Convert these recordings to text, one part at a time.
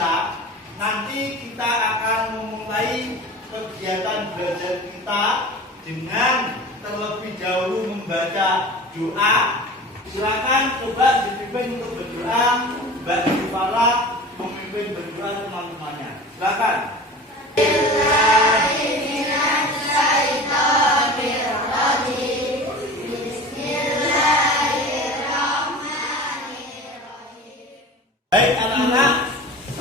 biasa, nanti kita akan memulai kegiatan belajar kita dengan terlebih dahulu membaca doa. Silakan coba dipimpin untuk berdoa, Mbak Yufara memimpin berdoa teman-temannya. Silakan. Baik anak-anak,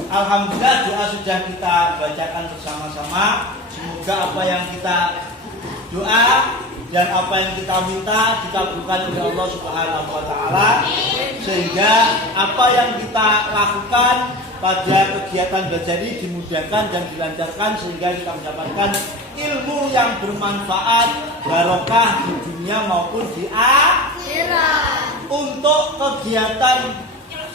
alhamdulillah doa sudah kita bacakan bersama-sama. Semoga apa yang kita doa dan apa yang kita minta dikabulkan oleh Allah Subhanahu wa taala, sehingga apa yang kita lakukan pada kegiatan belajar ini dimudahkan dan dilancarkan, sehingga kita mendapatkan ilmu yang bermanfaat, barokah di dunia maupun di akhirat. Untuk kegiatan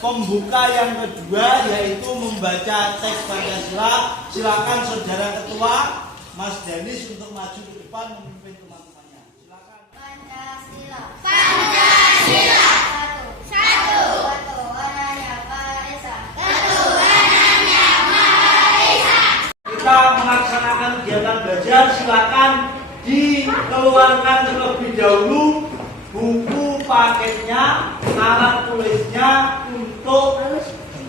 pembuka yang kedua yaitu membaca teks Pancasila, silakan saudara ketua Mas Denis untuk maju ke depan memimpin teman-temannya. Silakan. Pancasila. Pancasila. Satu. Ketuhanan Yang Maha Esa. Ketuhanan Yang Maha Esa. Kita melaksanakan kegiatan belajar, silakan dikeluarkan terlebih dahulu buku paketnya, alat tulisnya untuk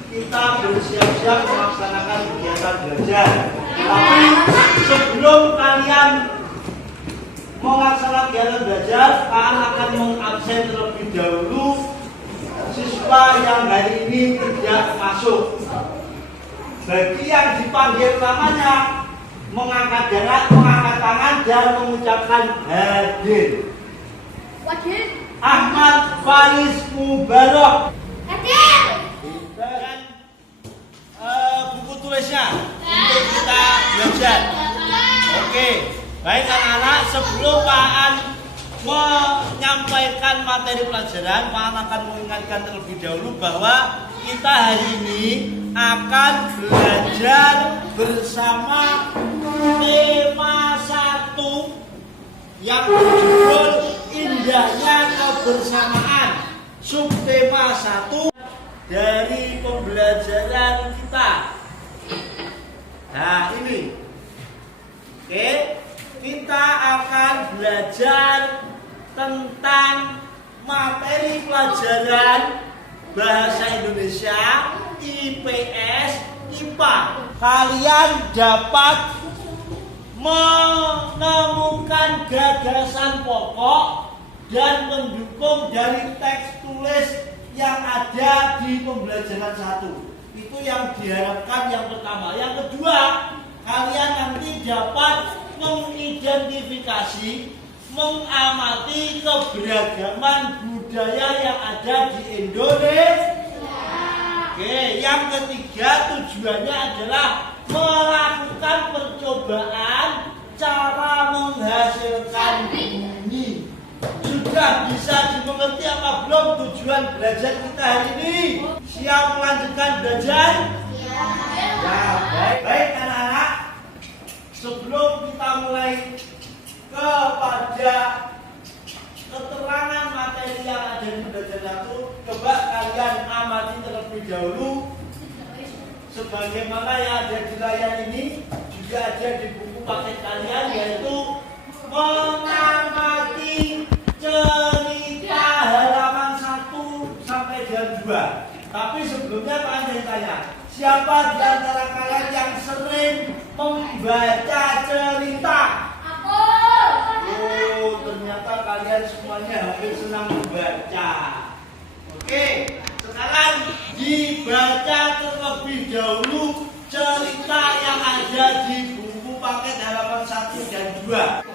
kita bersiap-siap melaksanakan kegiatan belajar. Tapi sebelum kalian melaksanakan kegiatan belajar, kalian akan mengabsen terlebih dahulu siswa yang hari ini tidak masuk. Bagi yang dipanggil namanya, mengangkat tangan dan mengucapkan hadir. Hadir. Ahmad Faris Mubarok. Hadir. Dan buku tulisnya untuk kita belajar. Oke, baik anak-anak, sebelum Pak An menyampaikan materi pelajaran, Pak An akan mengingatkan terlebih dahulu bahwa kita hari ini akan belajar bersama tema 1 yang berjudul Indahnya Kebersamaan. Subtema 1 dari pembelajaran kita. Nah ini, oke, kita akan belajar tentang materi pelajaran Bahasa Indonesia, IPS, IPA. Kalian dapat menemukan gagasan pokok dan pendukung dari teks tulis yang ada di pembelajaran 1. Itu yang diharapkan yang pertama. Yang kedua, kalian nanti dapat mengidentifikasi, mengamati keberagaman budaya yang ada di Indonesia. Oke, yang ketiga tujuannya adalah melakukan percobaan cara menghasilkan bunyi. Sudah bisa dimengerti apa belum tujuan belajar kita hari ini? Siap melanjutkan belajar? Ya, baik anak-anak. Sebelum kita mulai kepada keterangan materi yang ada di pembelajaran 1, coba kalian amati terlebih dahulu sebagaimana yang ada di layar ini, juga ada di buku paket kalian, yaitu mengamati cerita halaman 1 sampai dengan 2. Tapi sebelumnya Pak Anda tanya, siapa di antara kalian yang sering membaca cerita? Oh, ternyata kalian semuanya hampir senang membaca. Oke, sekarang dibaca terlebih dahulu cerita yang ada di buku paket halaman 1 dan 2.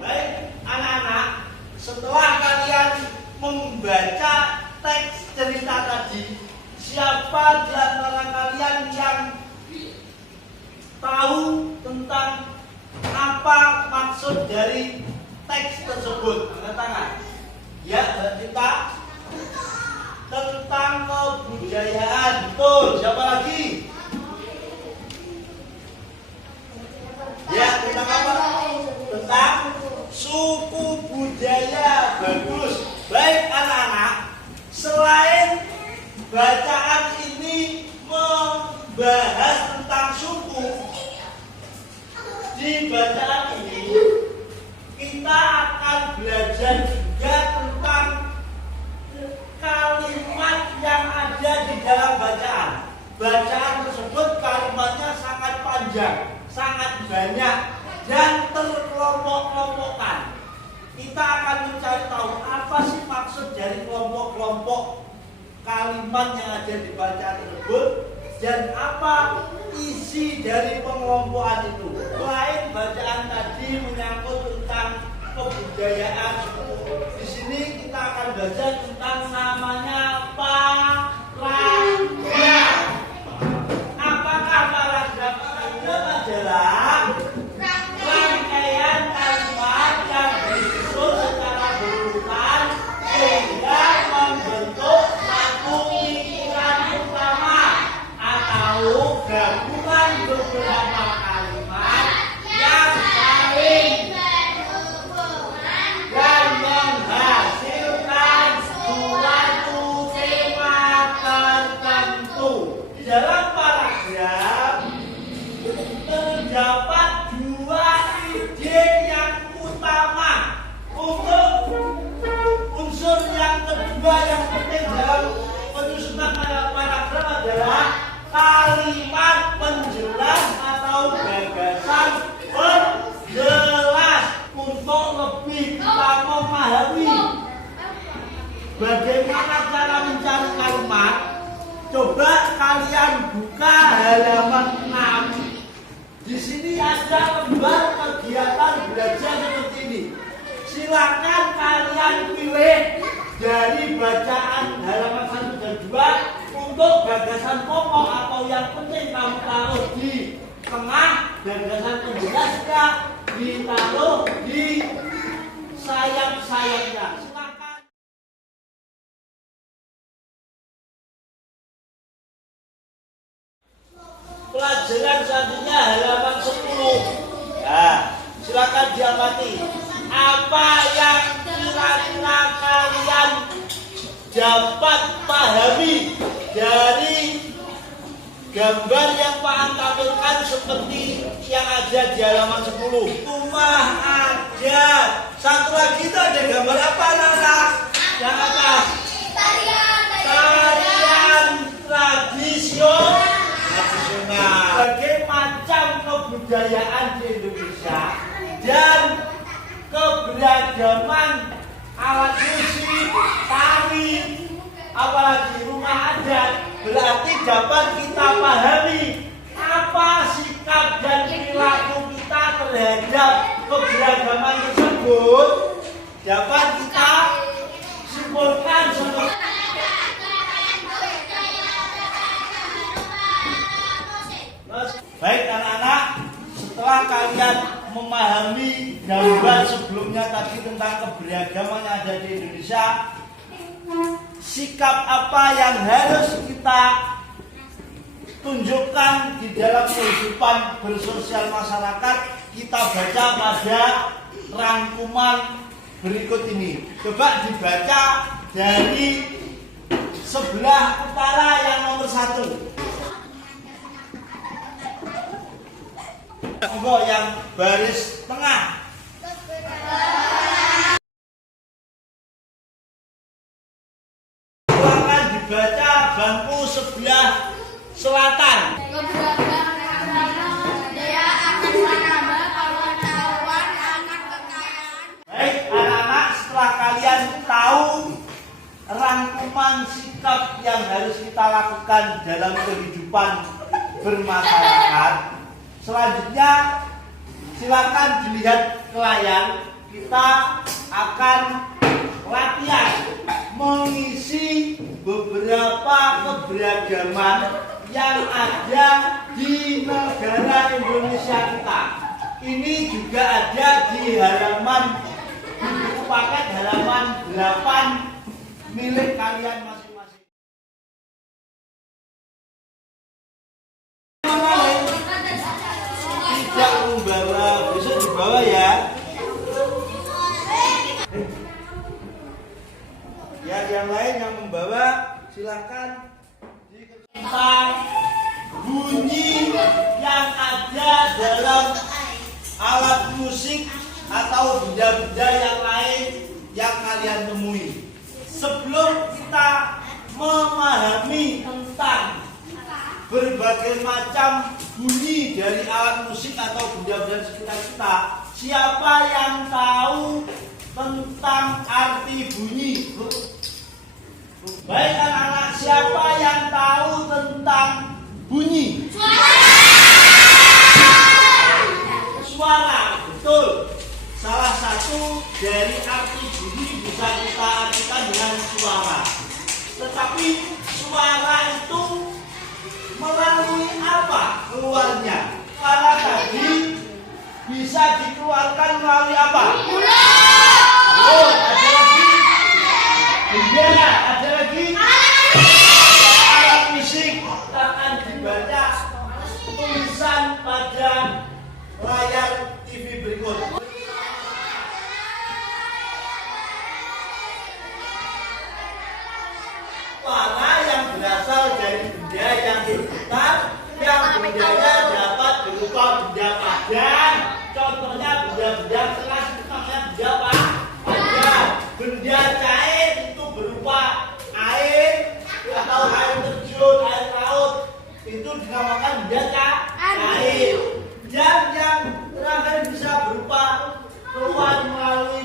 Baik, anak-anak, setelah kalian membaca teks cerita tadi, siapa di antara kalian yang tahu tentang apa maksud dari teks tersebut? Angkat tangan. Ya, cerita tentang kebudayaan. Betul. Siapa lagi? Ya, tentang apa? Tentang suku budaya. Bagus. Baik anak-anak, selain bacaan ini membahas tentang suku. Di bacaan ini kita akan belajar juga tentang kalimat yang ada di dalam bacaan. Bacaan tersebut kalimatnya sangat panjang, sangat banyak, dan terkelompok-kelompokkan. Kita akan mencari tahu apa sih maksud dari kelompok-kelompok kalimat yang ada di bacaan tersebut dan apa isi dari pengelompokan itu. Selain bacaan tadi menyangkut tentang kebudayaan, di sini kita akan belajar tentang namanya paragraf. Apakah paragraf itu adalah rangkaian kalimat yang disusun secara berurutan sehingga membentuk satu pikiran utama atau gabungan beberapa kalimat yang saling berhubungan dan menghasilkan suatu tema tertentu. Di dalam paragraf terdapat dua ide yang utama. Untuk unsur yang kedua yang penting dalam penyusunan paragraf adalah kalimat penjelas atau gagasan penjelas untuk lebih kita memahami bagaimana cara mencari kalimat. Coba kalian buka halaman 6. Di sini ada lembar kegiatan belajar seperti ini. Silakan kalian pilih dari bacaan halaman 1 dan 2 untuk gagasan pokok atau yang penting kamu taruh di tengah, gagasan penjelasnya ditaruh di sayap-sayapnya. Silakan. Pelajaran selanjutnya halaman 10. Nah, silakan diamati. Apa yang kira-kira kalian dapat pahami dari gambar yang Pak An tampilkan seperti yang ada di halaman 10? Rumah ada. Satu lagi itu ada gambar apa, anak-anak? Yang atas. Tarian tradisional. Berbagai macam kebudayaan di Indonesia dan keberagaman alat musik, tari, apalagi rumah adat, berarti dapat kita pahami apa sikap dan perilaku kita terhadap keberagaman tersebut. Dapat kita simpulkan seperti baik anak-anak, setelah kalian memahami gambar sebelumnya tadi tentang keberagaman yang ada di Indonesia, sikap apa yang harus kita tunjukkan di dalam kehidupan bersosial masyarakat, kita baca pada rangkuman berikut ini. Coba dibaca dari sebelah utara yang nomor 1. Monggo yang baris tengah. Silakan dibaca bangku sebelah selatan. Baik anak-anak, setelah kalian tahu rangkuman sikap yang harus kita lakukan dalam kehidupan bermasyarakat, selanjutnya silakan dilihat ke layar. Kita akan latihan mengisi beberapa keberagaman yang ada di negara Indonesia kita. Ini juga ada di halaman buku paket halaman 8 milik kalian masing-masing. Tidak membawa, besok dibawa ya. Ya, yang lain yang membawa silakan tentang bunyi yang ada dalam alat musik atau benda-benda yang lain yang kalian temui. Sebelum kita memahami tentang berbagai macam bunyi dari alat musik atau benda-benda sekitar kita, siapa yang tahu tentang arti bunyi? Baik anak-anak, siapa yang tahu tentang bunyi? Suara, betul. Salah satu dari arti bunyi bisa kita artikan dengan suara. Tetapi suara itu melalui apa keluarnya? Suara tadi bisa dikeluarkan melalui apa? Oh, ada lagi. Benda, ada lagi. Alat musik akan dibaca tulisan pada layar TV berikut. Suara yang berasal dari benda yang bergetar, yang bendanya dapat berupa benda padan. Contohnya benda-benda keras itu namanya benda apa? Padan. Benda cair itu berupa air atau air terjun, air laut. Itu dinamakan benda cair. Dan yang terakhir bisa berupa keluar melalui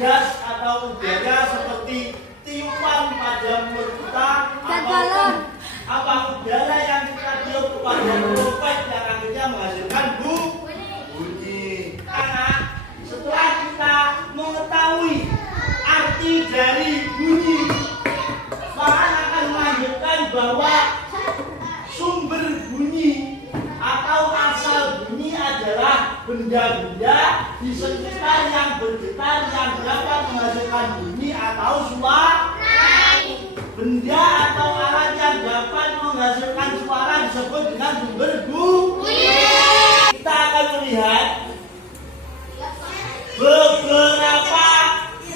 gas atau udara seperti tiupan pada mulut kita ataupun apa udara yang kita tiup kepada trompet yang akhirnya menghasilkan bunyi. Karena setelah kita mengetahui arti dari bunyi, maka akan melanjutkan bahwa sumber bunyi atau asal bunyi adalah benda-benda di sekitar yang bergetar yang dapat menghasilkan bunyi atau suara. Benda atau alat yang dapat menghasilkan suara disebut dengan sumber bunyi. Kita akan melihat beberapa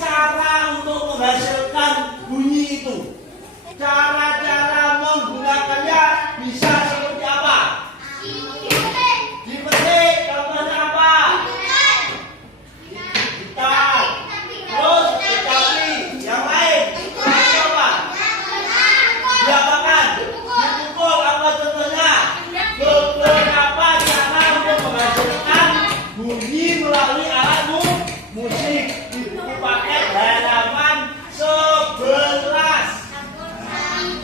cara untuk menghasilkan bunyi itu. Cara-cara menggunakannya bisa seperti apa? Dipetik, contohnya apa? Gitar. Terus kecapi. Yang lain? Apa? Diapakan? Dipukul. Apa contohnya? Beberapa cara untuk menghasilkan bunyi melalui alat musik. Di buku paket halaman 11.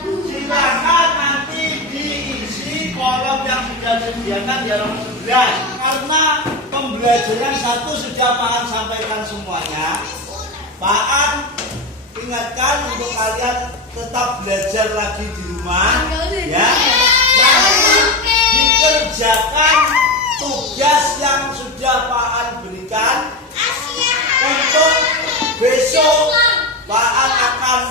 Silakan nanti diisi kolom yang sudah disediakan di halaman 11. Karena pembelajaran satu sudah Pak An sampaikan semuanya, Pak An ingatkan untuk kalian tetap belajar lagi di rumah, ya. Lalu dikerjakan tugas yang sudah Pak An berikan. Untuk besok Pak An akan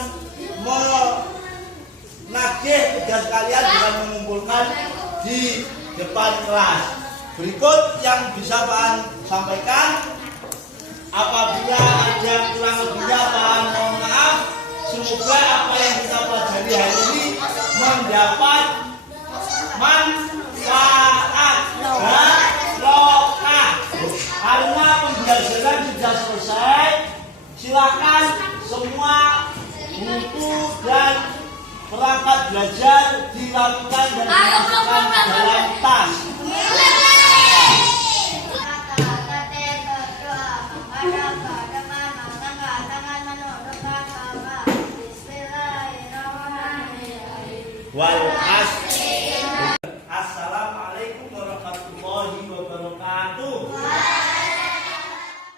menagih tugas kalian dengan mengumpulkan di depan kelas. Berikut yang bisa Pak An sampaikan. Apabila ada kurang lebihnya Pak An mohon maaf. Semoga apa yang kita pelajari hari ini mendapat manfaat barokah. Karena pembelajaran sudah selesai, silakan semua buku dan perangkat belajar dilakukan dan dimasukkan dalam tas. Wal